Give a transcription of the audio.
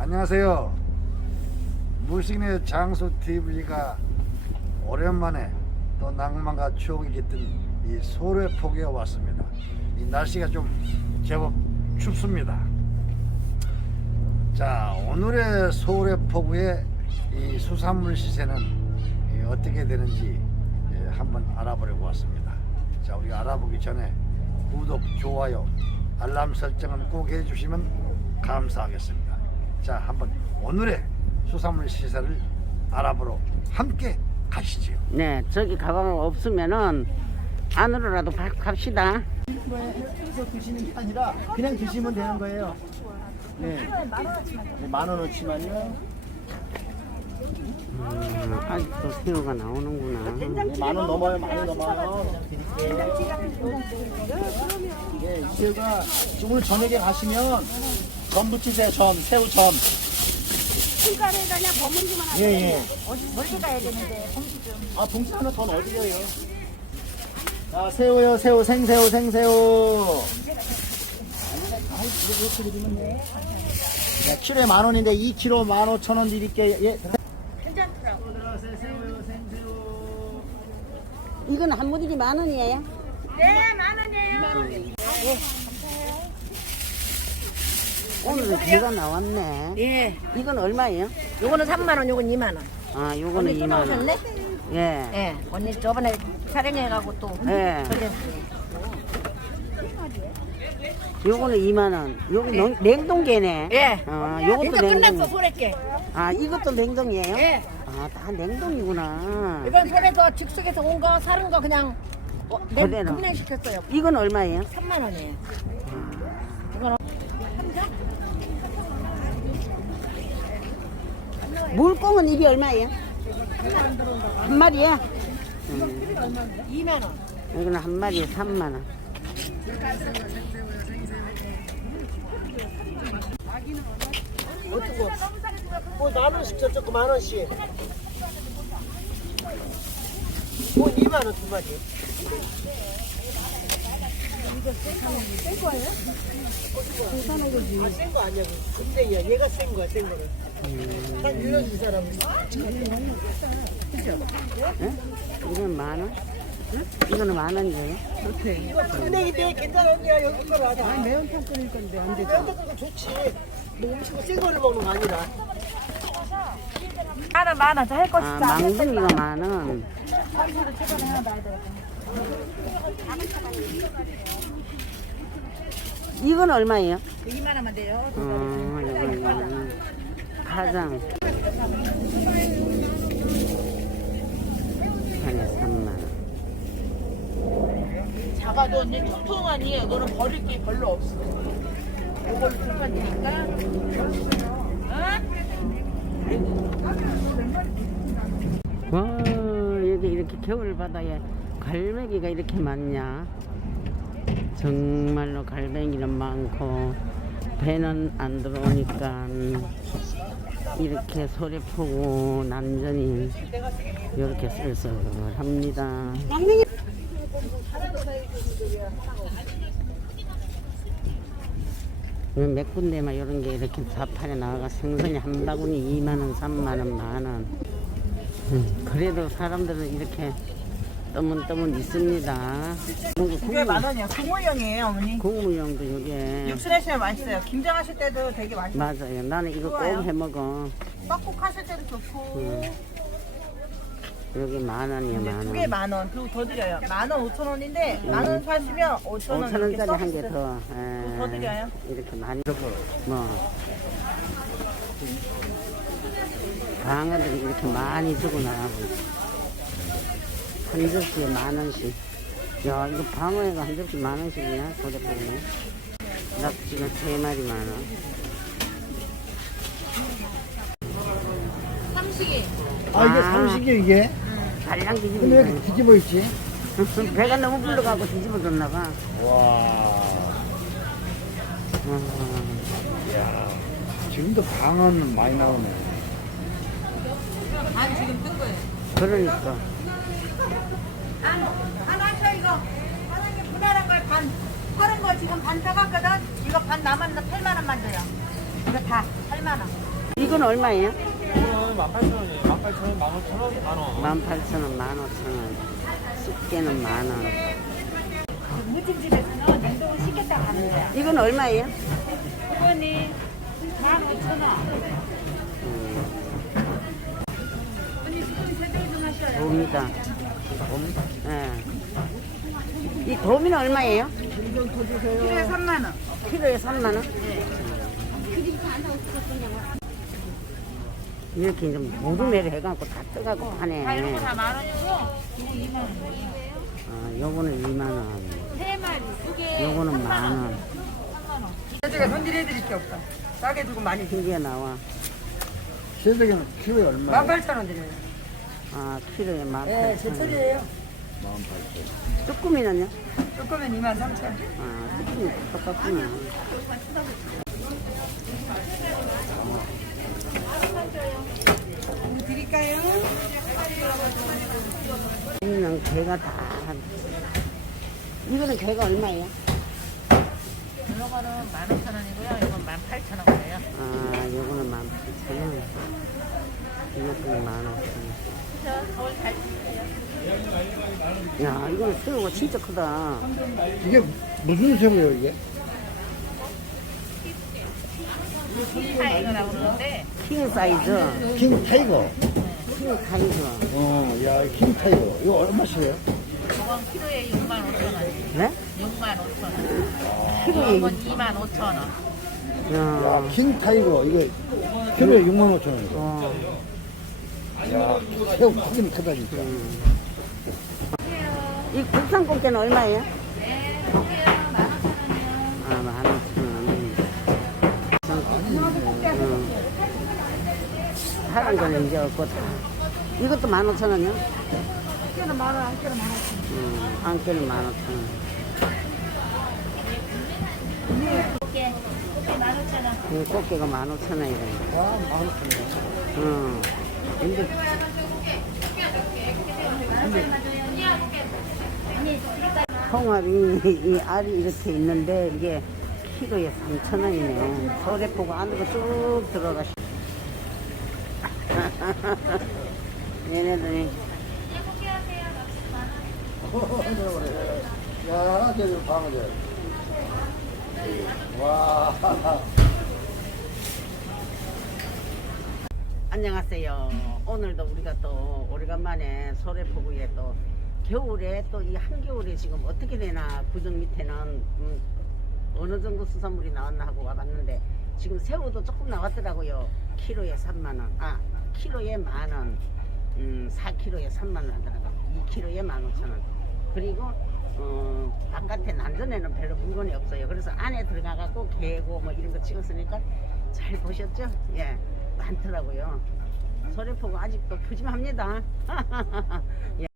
안녕하세요. 무식의 장수 TV가 오랜만에 또 낭만과 추억이 깃든 이 소래폭에 왔습니다. 이 날씨가 좀 제법 춥습니다. 자, 오늘의 소래폭우의 이 수산물 시세는 어떻게 되는지 한번 알아보려고 왔습니다. 자, 우리 알아보기 전에 구독, 좋아요, 알람 설정은 꼭 해주시면 감사하겠습니다. 자 한번 오늘의 수산물 시세를 알아보러 함께 가시죠 네 저기 가방 없으면은 안으로라도 갑시다 드시는 게 아니라 그냥 드시면 되는 거예요 네. 만원어치만요 음, 아직도 새우가 나오는구나 네, 만원 넘어요 만 원 넘어요 새우가 네, 오늘 저녁에 가시면 전부찌개 전, 새우전. 추가를 해달라 버무만 하면 예, 예. 어디, 멀리 가야 되는데, 봉지 좀. 아, 봉지 하나 더넣어드요 자, 새우요, 새우, 생새우, 생새우. 네, 키로에 만 원인데, 2키로 만 오천 원 드릴게요. 예. 이건 한 무더기 만 원이에요? 네, 만 원이에요. 만 오늘 비가 나왔네. 예. 이건 얼마예요? 요거는 3만 원, 요건 2만 원. 아, 요거는 언만 원. 네 예. 예. 언니 저번에 촬영해 가고 또 예. 예. 요거는 2만 원. 요거 예. 냉동개네. 예. 아, 언니야, 요것도 냉동. 끝났어, 소래께. 아, 이것도 냉동이에요? 예. 아, 다 냉동이구나. 이건 소래도 즉석에서 온거 사는 거 그냥 어, 냉동 시켰어요. 이건 얼마예요? 3만 원이에요. 물공은 입이 얼마예요? 한 마리야? 음. 2만 원. 이거는한 마리에 3만 원. 어떻게? 뭐 나눠 시켰 조금 만 원씩. 뭐이만 원 두 마리. 이거 거예요? 고산한 거지. 아, 센거 아니야. 근데 야, 얘가 센 거야, 센 거를. 음. 딱 음. 늘준 사람이. 음. 예? 응? 응? 이건 만 원? 응? 이거만 원이에요? 그대 이거 은행인데 괜찮은 거야, 여기, 아, 여기 아, 거로 하 아, 매운탕 끓일 건데, 아, 안되 매운탕 끓 좋지. 뭐 음식을 센 거를 먹는 거 아니라. 만원 만원 저할거 진짜 아, 망이가 만원 이건 얼마예요? 2만 원만 돼요. 음, 음, 장 한에 만 원. 아도 언니 통통 아니 너는 버릴 게 별로 없어. 이걸 통통하니까. 어? 와 여기 이렇게 겨울 바다에 갈매기가 이렇게 많냐? 정말로 갈매기는 많고 배는 안 들어오니까 이렇게 소리 푸고 남전히 이렇게 쓸쓸합니다. 몇 군데만 이런 게 이렇게 자판에 나와가 생선이 한 바구니 이만원 3만원, 만원. 그래도 사람들은 이렇게 떠문떠문 있습니다. 그게 만 원이야. 국무용이에요, 어머니. 국무용도 이게. 육수내시면 맛있어요. 김장하실 때도 되게 맛 맞아요. 나는 이거 좋아해요. 꼭 해먹어. 떡국 하실 때도 좋고. 음. 여기 만 원이야, 만, 만 원. 두 개만 원. 그리고 더 드려요. 만원 오천 원인데, 음. 만원 사시면 오천 원. 오천 원짜리 한개 더. 뭐더 드려요. 이렇게 많이. 그렇구나. 뭐. 방어들이 렇게 음. 많이 주고 나가고 한 접시에 만 원씩. 야, 이거 방어회가 한 접시 만 원씩이야? 고작하네. 낙지가 세 마리 많아. 삼식이. 아, 이게 삼식이 이게? 달랑 근데 왜 이렇게 뒤집어 있지? 배가 너무 불러가고 뒤집어졌나 봐. 와. 아... 야, 지금도 방어는 많이 나오네. 아 지금 뜬 거예요. 그러니까. 안, 안 하셔, 이거. 바닥 분할한 걸 반, 그런 거 지금 반 사갔거든? 이거 반 남았는데 만원만 줘요. 이거 다, 8만원. 이건 얼마예요? 1 8 0 0 0원이요1 8 0원 15,000원. 1 8 0원1 5 0원 숙개는 만원. 무침집에서 는 냉동을 시켰다 가는 거 이건 얼마예요? 이번이 15,000원. 니다 음. 음. 도미? 예. 네. 이 도미는 얼마예요? 좀더 주세요. 키로에 3만 원. 키로에 3만 원? 네. 이렇게 좀 모두 매를 해갖고 다 뜨갖고 하네. 다이만원이 이거 어, 2만 원이거는만 원. 3마리, 아, 2개. 요거는 만 원. 원. 만 원. 가 어. 손질해드릴 게 없다. 싸게 두고 많이. 두개 나와. 세대는 로 얼마? 1 8 0원 드려요. 아, 필요마 예, 네, 제철이에요. 마 팔죠. 쪼꼬미는요? 쪼꼬미는 만 3천. 아, 쪼꼬미 똑같구나. 드릴까요? 이거는 개가 다. 이거는 개가 얼마예요? 이거는 만 오천 원이고요. 이건 만 팔천 원이에요. 아, 이거는 만. 야, 이거 음, 새우가 진짜 크다. 이게 무슨 새우예요, 이게? 어, 킴, 킹, 킹 사이즈라고 는데킹 아, 아, 타이거. 네. 타이거 킹 타이거 어야킹 타이거 어. 이얼마씩요 어, 이건 로에 네? 어. 어, 어. 6만 5천 원 네? 6만 5천 원 아, 이건 2만 5천 원야킹 타이거 이거 어. 키로에 만 5천 원이야 새우 크긴 크다 진짜 이 국산 꽃게는 얼마예요? 고이것만 네, 오천 원이요? 한만 아, 오천. 응, 한개는 응. 만오 응. 아, 네, 꽃게, 꽃게 만 오천 원. 응, 꽃게가 만 오천 원이래. 와, 만 오천 원. 응. 근 꽃게, 꽃게, 꽃게, 꽃게 만 오천 원. 통합이이 알이 렇게 있는데 이게 키도에 3,000원이네 서래포구 안으로 쭉 들어가 시 얘네들이 야, 저기 방어 와. 안녕하세요. 오늘도 우리가 또 오래간만에 소래포구에 또 겨울에 또 이 한겨울에 지금 어떻게 되나 구정 밑에는 음 어느 정도 수산물이 나왔나 하고 와봤는데 지금 새우도 조금 나왔더라고요 키로에 삼만원아 키로에 만 원 음사키로에삼만원 하더라고 요이키로에만 오천 원 그리고 어 바깥에 난전에는 별로 물건이 없어요 그래서 안에 들어가갖고 개고 뭐 이런 거 찍었으니까 잘 보셨죠? 예 많더라고요 서래포가 아직도 푸짐합니다 예.